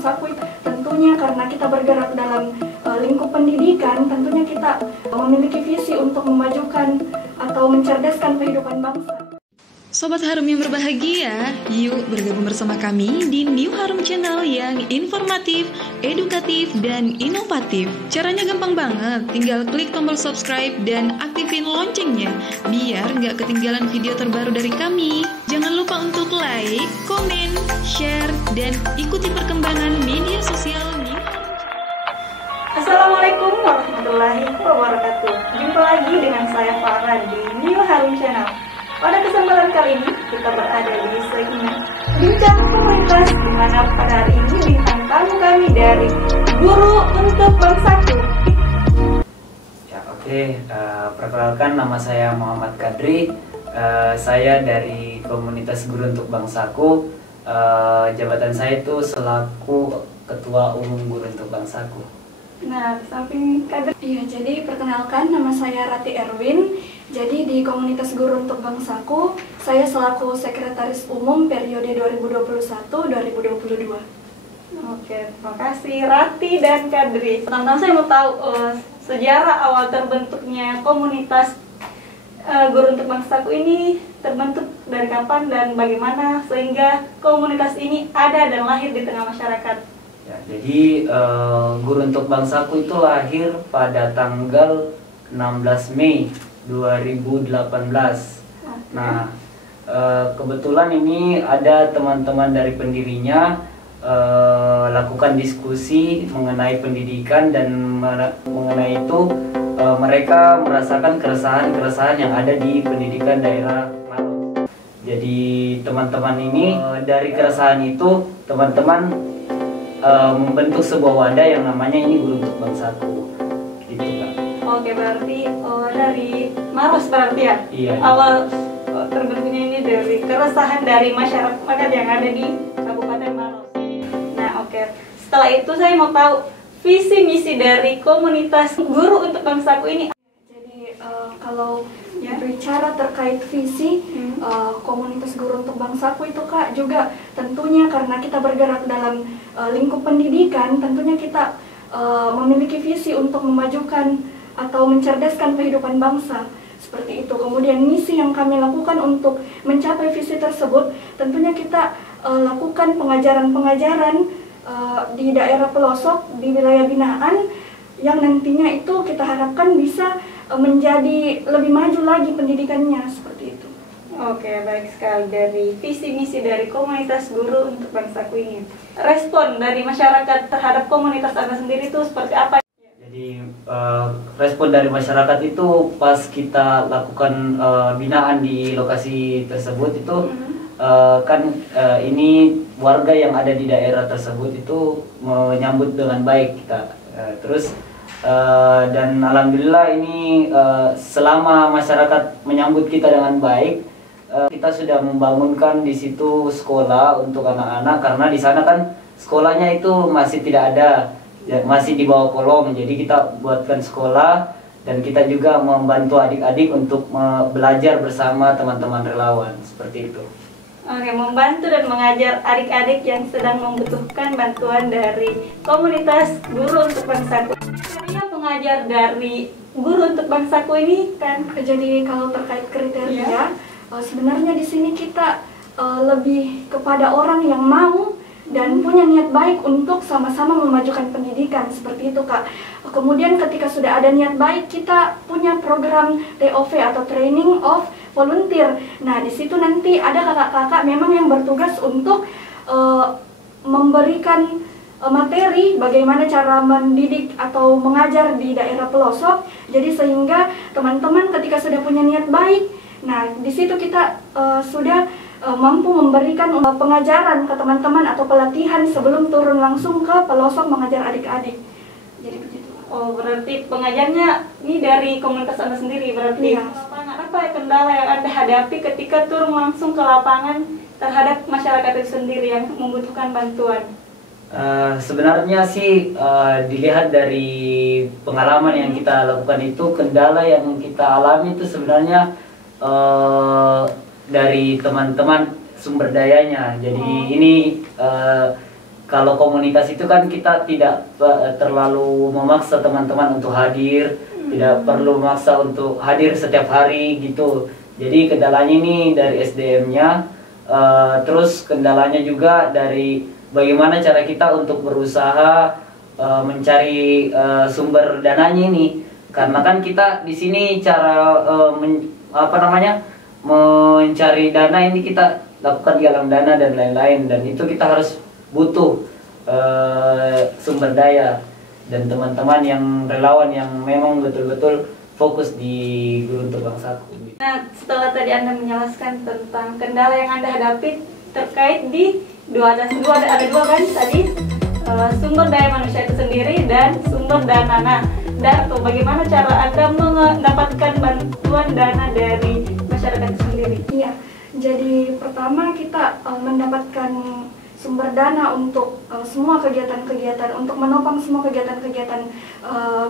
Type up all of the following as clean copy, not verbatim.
Bangsaku tentunya karena kita bergerak dalam lingkup pendidikan, tentunya kita memiliki visi untuk memajukan atau mencerdaskan kehidupan bangsa. Sobat Harum yang berbahagia, yuk bergabung bersama kami di New Harum Channel yang informatif, edukatif, dan inovatif. Caranya gampang banget, tinggal klik tombol subscribe dan aktifin loncengnya, biar nggak ketinggalan video terbaru dari kami. Jangan lupa untuk like, komen, share, dan ikuti perkembangan media sosial New Harum. Assalamualaikum warahmatullahi wabarakatuh. Jumpa lagi dengan saya Farah di New Harum Channel. Pada kesempatan kali ini kita berada di segmen Bincang Komunitas, di mana pada hari ini bintang tamu kami dari Guru untuk Bangsaku. Ya, oke. Perkenalkan, nama saya Muhammad Kadri. Saya dari komunitas Guru untuk Bangsaku. Jabatan saya itu selaku Ketua Umum Guru untuk Bangsaku. Nah, di samping kader. Iya, jadi perkenalkan, nama saya Rati Erwin. Jadi di komunitas Guru untuk Bangsaku, saya selaku Sekretaris Umum periode 2021-2022. Oke, terima kasih Rati dan Kadri. Pertama-tama saya mau tahu sejarah awal terbentuknya komunitas Guru untuk Bangsaku ini terbentuk dari kapan dan bagaimana sehingga komunitas ini ada dan lahir di tengah masyarakat. Ya, jadi Guru untuk Bangsaku itu lahir pada tanggal 16 Mei 2018. Nah, kebetulan ini ada teman-teman dari pendirinya lakukan diskusi mengenai pendidikan, dan mengenai itu mereka merasakan keresahan-keresahan yang ada di pendidikan daerah Maros. Jadi teman-teman ini dari keresahan itu teman-teman membentuk sebuah wadah yang namanya ini Guru untuk Bangsaku. Gitu kan. Oke, berarti dari Maros berarti ya? Iya. Awal terbentuknya ini dari keresahan dari masyarakat yang ada di Kabupaten Maros. Nah, oke. Setelah itu saya mau tahu visi misi dari komunitas Guru untuk Bangsaku ini. Jadi kalau berbicara terkait visi komunitas Guru untuk Bangsaku itu Kak, juga tentunya karena kita bergerak dalam lingkup pendidikan, tentunya kita memiliki visi untuk memajukan atau mencerdaskan kehidupan bangsa, seperti itu. Kemudian misi yang kami lakukan untuk mencapai visi tersebut, tentunya kita lakukan pengajaran-pengajaran di daerah pelosok, di wilayah binaan, yang nantinya itu kita harapkan bisa menjadi lebih maju lagi pendidikannya, seperti itu. Oke, baik sekali. Dari visi misi dari komunitas Guru untuk Bangsaku ini, respon dari masyarakat terhadap komunitas Anda sendiri itu seperti apa? Jadi respon dari masyarakat itu pas kita lakukan binaan di lokasi tersebut itu ini warga yang ada di daerah tersebut itu menyambut dengan baik kita. Dan alhamdulillah ini selama masyarakat menyambut kita dengan baik, kita sudah membangunkan di situ sekolah untuk anak-anak, karena di sana kan sekolahnya itu masih tidak ada. Ya, masih di bawah kolong, jadi kita buatkan sekolah, dan kita juga membantu adik-adik untuk belajar bersama teman-teman relawan, seperti itu. Oke, membantu dan mengajar adik-adik yang sedang membutuhkan bantuan dari komunitas Guru untuk Bangsaku. Kriteria pengajar dari Guru untuk Bangsaku ini kan, jadi kalau terkait kriteria, sebenarnya di sini kita lebih kepada orang yang mau dan punya niat baik untuk sama-sama memajukan pendidikan, seperti itu Kak. Kemudian ketika sudah ada niat baik, kita punya program TOV atau Training of Volunteer. Nah, di situ nanti ada kakak-kakak memang yang bertugas untuk memberikan materi bagaimana cara mendidik atau mengajar di daerah pelosok. Jadi sehingga teman-teman ketika sudah punya niat baik, nah di situ kita sudah mampu memberikan pengajaran ke teman-teman atau pelatihan sebelum turun langsung ke pelosok mengajar adik-adik. Jadi begitu. Oh, berarti pengajarnya ini dari komunitas Anda sendiri berarti? Iya. Apa kendala yang Anda hadapi ketika turun langsung ke lapangan terhadap masyarakat itu sendiri yang membutuhkan bantuan? Sebenarnya sih dilihat dari pengalaman yang kita lakukan itu, kendala yang kita alami itu sebenarnya dari teman-teman sumber dayanya. Jadi ini kalau komunitas itu kan kita tidak terlalu memaksa teman-teman untuk hadir, tidak perlu memaksa untuk hadir setiap hari gitu. Jadi kendalanya ini dari SDM-nya, terus kendalanya juga dari bagaimana cara kita untuk berusaha mencari sumber dananya ini. Karena kan kita di sini cara mencari dana ini kita lakukan galang dana dan lain-lain, dan itu kita harus butuh sumber daya dan teman-teman yang relawan yang memang betul-betul fokus di Guru Untuk Bangsaku. Nah, setelah tadi Anda menjelaskan tentang kendala yang Anda hadapi terkait di ada dua kan tadi, sumber daya manusia itu sendiri dan sumber dana. Nah, bagaimana cara Anda mendapatkan bantuan dana dari masyarakat itu sendiri? Iya, jadi pertama kita mendapatkan sumber dana untuk semua kegiatan-kegiatan, untuk menopang semua kegiatan-kegiatan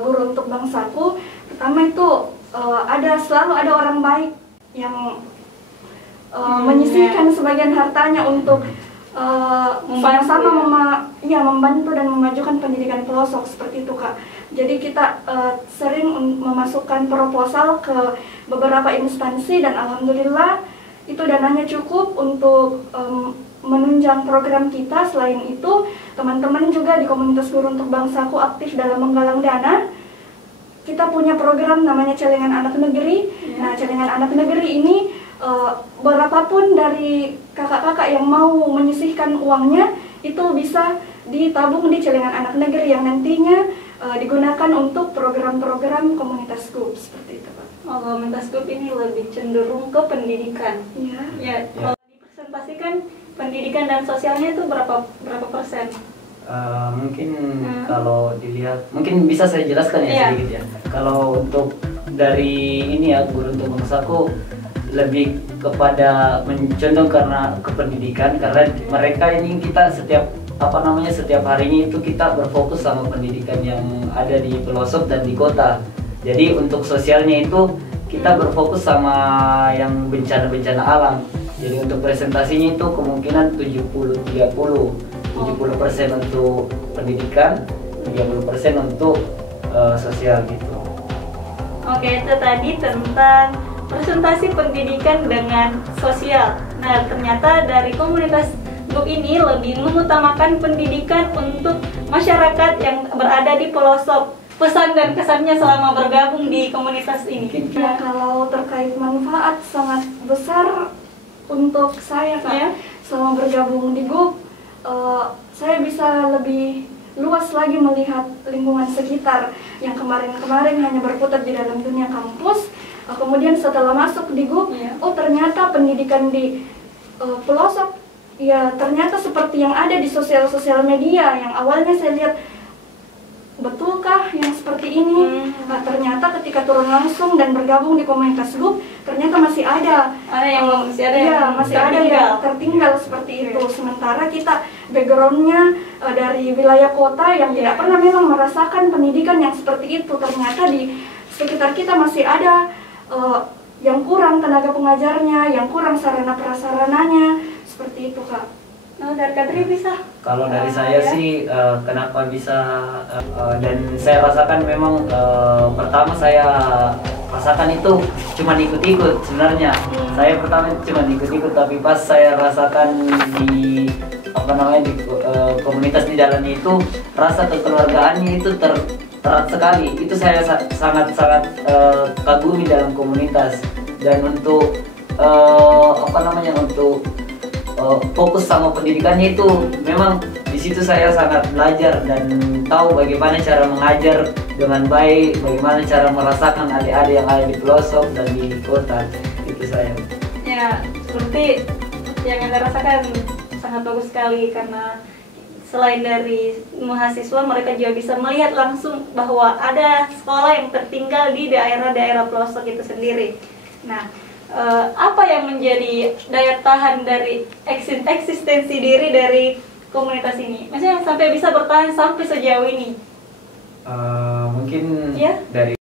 Guru Untuk Bangsaku. Pertama itu selalu ada orang baik yang menyisihkan sebagian hartanya untuk sama-sama membantu dan memajukan pendidikan pelosok, seperti itu Kak. Jadi kita sering memasukkan proposal ke beberapa instansi dan alhamdulillah itu dananya cukup untuk menunjang program kita. Selain itu, teman-teman juga di komunitas Guru Untuk Bangsaku aktif dalam menggalang dana. Kita punya program namanya Celengan Anak Negeri. Nah, Celengan Anak Negeri ini berapapun dari kakak-kakak yang mau menyisihkan uangnya itu bisa ditabung di Celengan Anak Negeri yang nantinya digunakan untuk program-program komunitas GUP, seperti itu Pak. Oh, komunitas GUP ini lebih cenderung ke pendidikan. Iya. Ya, kalau dipresentasikan pendidikan dan sosialnya itu berapa persen? Mungkin kalau dilihat, mungkin bisa saya jelaskan ya sedikit ya. Kalau untuk dari ini ya, Guru Untuk Bangsaku lebih kepada mencondong karena kependidikan, karena mereka ini kita setiap harinya itu kita berfokus sama pendidikan yang ada di pelosok dan di kota. Jadi untuk sosialnya itu kita berfokus sama yang bencana-bencana alam. Jadi untuk presentasinya itu kemungkinan 70-30. 70% untuk pendidikan, 30% untuk sosial gitu. Oke, itu tadi tentang presentasi pendidikan dengan sosial. Nah, ternyata dari komunitas GUP ini lebih mengutamakan pendidikan untuk masyarakat yang berada di pelosok. Pesan dan kesannya selama bergabung di komunitas ini? Ya, kalau terkait manfaat sangat besar untuk saya Kak. Ya. Selama bergabung di GUP, saya bisa lebih luas lagi melihat lingkungan sekitar yang kemarin-kemarin hanya berputar di dalam dunia kampus. Kemudian setelah masuk di GUP, oh ternyata pendidikan di pelosok ya ternyata seperti yang ada di sosial media yang awalnya saya lihat, betulkah yang seperti ini? Nah, ternyata ketika turun langsung dan bergabung di komunitas GUP, ternyata masih ada yang tertinggal seperti itu. Sementara kita backgroundnya dari wilayah kota yang tidak pernah memang merasakan pendidikan yang seperti itu. Ternyata di sekitar kita masih ada yang kurang tenaga pengajarnya, yang kurang sarana prasarananya, seperti itu Kak. Nah, dari Kadri bisa? Kalau dari saya sih kenapa bisa dan saya rasakan memang pertama saya rasakan itu cuma ikut-ikut sebenarnya. Saya pertama cuma ikut-ikut, tapi pas saya rasakan di komunitas di dalamnya itu rasa kekeluargaannya itu erat sekali. Itu saya sangat-sangat kagumi dalam komunitas. Dan untuk untuk fokus sama pendidikannya itu memang di situ saya sangat belajar dan tahu bagaimana cara mengajar dengan baik, bagaimana cara merasakan adik-adik yang ada di pelosok dan di kota. Itu saya. Ya, seperti yang Anda rasakan sangat bagus sekali, karena selain dari mahasiswa, mereka juga bisa melihat langsung bahwa ada sekolah yang tertinggal di daerah-daerah pelosok itu sendiri. Nah, apa yang menjadi daya tahan dari eksistensi diri dari komunitas ini? Maksudnya sampai bisa bertahan sampai sejauh ini? Mungkin Ya? dari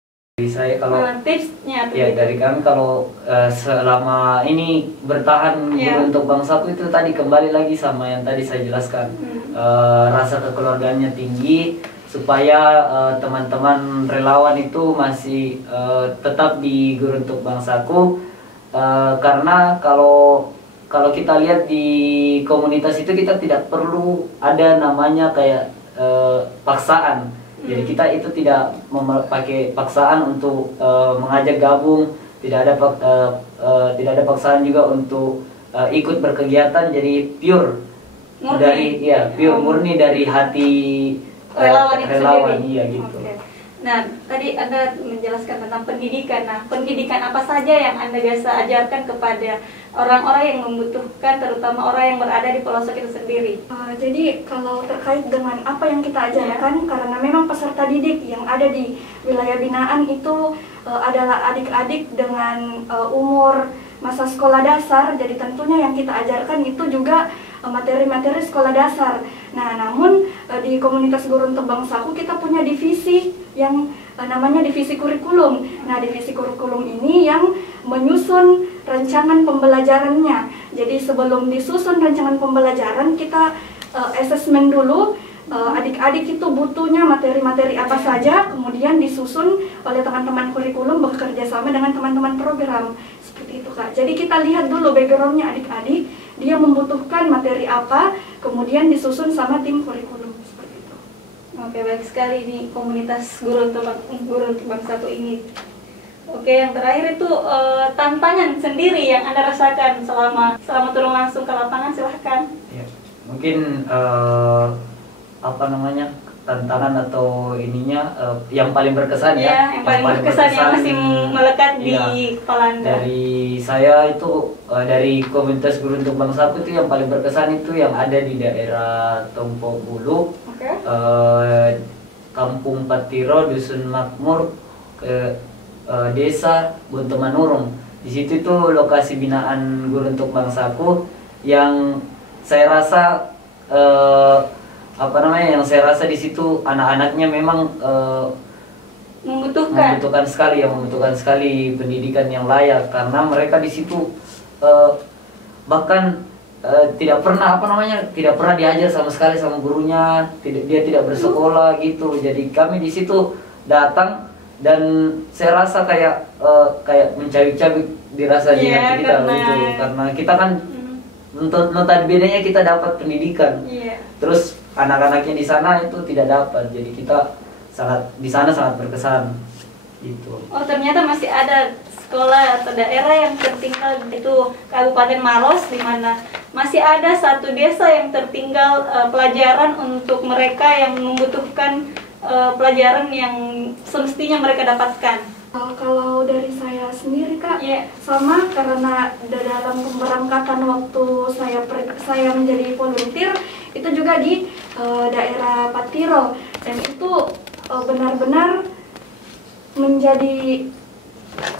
saya saya kalau tipsnya tuh ya gitu. dari kami kalau selama ini bertahan Iya. guru untuk bangsaku itu tadi kembali lagi sama yang tadi saya jelaskan. Rasa kekeluargaannya tinggi supaya teman-teman relawan itu masih tetap di guru untuk bangsaku. Karena kalau kita lihat di komunitas itu kita tidak perlu ada namanya kayak paksaan. Jadi kita itu tidak pakai paksaan untuk mengajak gabung, tidak ada paksaan juga untuk ikut berkegiatan. Jadi pure Murni. murni dari hati Relawan itu relawan, sendiri. iya gitu. Oke. Nah, tadi Anda menjelaskan tentang pendidikan. Nah, pendidikan apa saja yang Anda biasa ajarkan kepada orang-orang yang membutuhkan, terutama orang yang berada di pelosok itu sendiri? Jadi kalau terkait dengan apa yang kita ajarkan, karena memang peserta didik yang ada di wilayah binaan itu adalah adik-adik dengan umur masa sekolah dasar, jadi tentunya yang kita ajarkan itu juga materi-materi sekolah dasar. Nah, namun di komunitas guru untuk bangsaku kita punya divisi yang namanya divisi kurikulum. Nah, divisi kurikulum ini yang menyusun rancangan pembelajarannya. Jadi sebelum disusun rancangan pembelajaran kita asesmen dulu adik-adik itu butuhnya materi-materi apa saja, kemudian disusun oleh teman-teman kurikulum bekerja sama dengan teman-teman program. Seperti itu, Kak. Jadi kita lihat dulu backgroundnya adik-adik, dia membutuhkan materi apa, kemudian disusun sama tim kurikulum. Seperti itu. Oke, baik sekali nih komunitas guru untuk bangsaku ini. Oke, yang terakhir itu tantangan sendiri yang Anda rasakan selama turun langsung ke lapangan, silahkan. Ya, mungkin apa namanya, tantangan atau ininya yang paling berkesan Ya, yang paling berkesan yang masih melekat di kepala Anda. Dari saya itu dari komunitas guru untuk bangsaku itu yang paling berkesan itu yang ada di daerah Tompo Bulu, Oke. Kampung Patiro, Dusun Makmur, Desa Buntumanurung. Di situ itu lokasi binaan guru untuk bangsaku yang saya rasa yang saya rasa di situ anak-anaknya memang membutuhkan sekali pendidikan yang layak, karena mereka di situ bahkan tidak pernah diajar sama sekali sama gurunya, dia tidak bersekolah gitu. Jadi kami di situ datang dan saya rasa kayak mencabik-cabik dirasa di hati kita gitu, karena kita kan notabene-nya kita dapat pendidikan. Terus anak-anaknya di sana itu tidak dapat, jadi kita di sana sangat berkesan gitu. Oh, ternyata masih ada sekolah atau daerah yang tertinggal, itu Kabupaten Maros, di mana masih ada satu desa yang tertinggal pelajaran untuk mereka yang membutuhkan pelajaran yang semestinya mereka dapatkan. Kalau dari saya sendiri, Kak, sama, karena dalam pemberangkatan waktu saya menjadi volunteer itu juga di daerah Patiro, dan itu benar-benar menjadi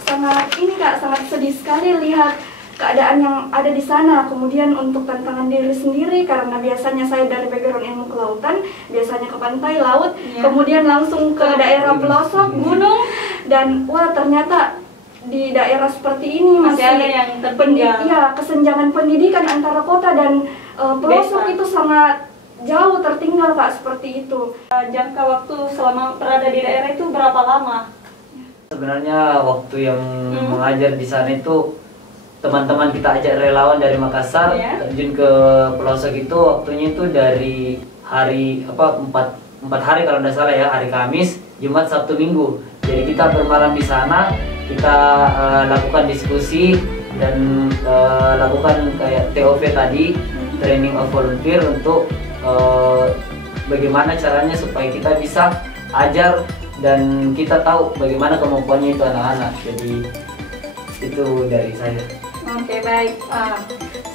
sangat sedih sekali lihat keadaan yang ada di sana. Kemudian untuk tantangan diri sendiri, karena biasanya saya dari background ilmu kelautan, biasanya ke pantai, laut, kemudian langsung ke daerah pelosok, gunung, dan ternyata di daerah seperti ini masih ada yang tertinggal. Kesenjangan pendidikan antara kota dan pelosok itu sangat jauh tertinggal, Kak, seperti itu. Jangka waktu selama berada di daerah itu berapa lama? Sebenarnya waktu yang mengajar di sana itu teman-teman kita ajak relawan dari Makassar terjun ke pelosok itu, waktunya itu dari hari 4 hari kalau tidak salah ya, hari Kamis, Jumat, Sabtu, Minggu. Jadi kita bermalam di sana, kita lakukan diskusi dan lakukan kayak TOV tadi, training of volunteer, untuk bagaimana caranya supaya kita bisa ajar dan kita tahu bagaimana kemampuannya itu anak-anak. Jadi itu dari saya. Oke, baik.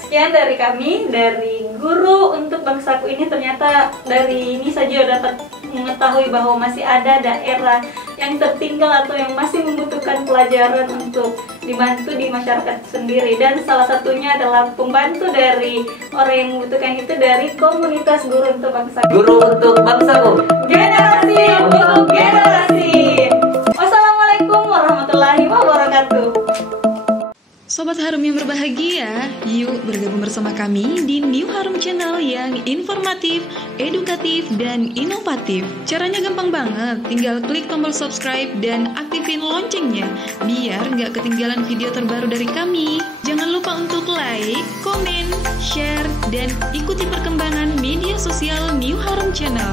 Sekian dari kami, dari Guru untuk Bangsaku ini. Ternyata dari ini saja dapat mengetahui bahwa masih ada daerah yang tertinggal atau yang masih membutuhkan pelajaran untuk dibantu di masyarakat sendiri, dan salah satunya adalah pembantu dari orang yang membutuhkan itu dari komunitas Guru untuk Bangsaku. Guru untuk Bangsaku, Generasi untuk generasi. Wassalamualaikum warahmatullahi Sobat Harum yang berbahagia, yuk bergabung bersama kami di New Harum Channel yang informatif, edukatif, dan inovatif. Caranya gampang banget, tinggal klik tombol subscribe dan aktifin loncengnya, biar nggak ketinggalan video terbaru dari kami. Jangan lupa untuk like, komen, share, dan ikuti perkembangan media sosial New Harum Channel.